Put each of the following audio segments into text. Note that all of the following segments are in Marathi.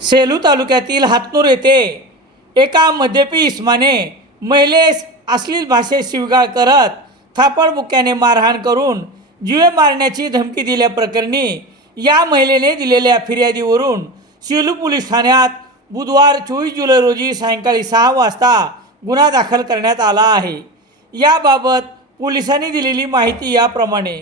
सेलू तालुक्यातील हातनूर येथे एका मद्यपी इस्माने महिलेस अश्लील भाषेत शिवगाळ करत थापडबुक्याने मारहाण करून जीवे मारण्याची धमकी दिल्याप्रकरणी या महिलेने दिलेल्या फिर्यादीवरून सेलू पोलीस ठाण्यात बुधवार चोवीस जुलै रोजी सायंकाळी सहा वाजता गुन्हा दाखल करण्यात आला आहे. याबाबत पोलिसांनी दिलेली माहिती याप्रमाणे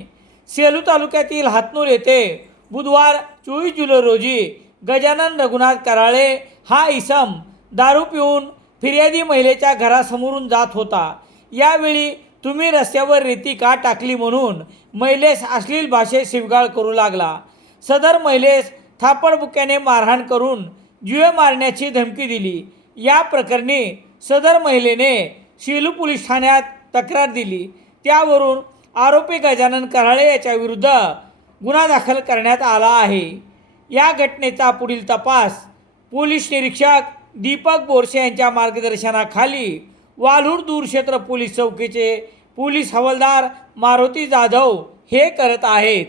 सेलू तालुक्यातील हातनूर येथे बुधवार चोवीस जुलै रोजी गजानन रघुनाथ कराळे हा इसम दारू पिऊन फिर्यादी महिलेच्या घरासमोरून जात होता. यावेळी तुम्ही रस्त्यावर रेती का टाकली म्हणून महिलेस अश्लील भाषेत शिवगाळ करू लागला. सदर महिलेस थापडबुक्याने मारहाण करून जीवे मारण्याची धमकी दिली. या प्रकरणी सदर महिलेने शिलू पोलीस ठाण्यात तक्रार दिली. त्यावरून आरोपी गजानन कराळे याच्या विरुद्ध गुन्हा दाखल करण्यात आला आहे. या घटनेचा पुढील तपास. पोलीस निरीक्षक दीपक बोरसे यांच्या मार्गदर्शनाखाली वालूर दूरक्षेत्र पोलीस चौकीचे पोलीस हवालदार मारुती जाधव हे करत आहेत.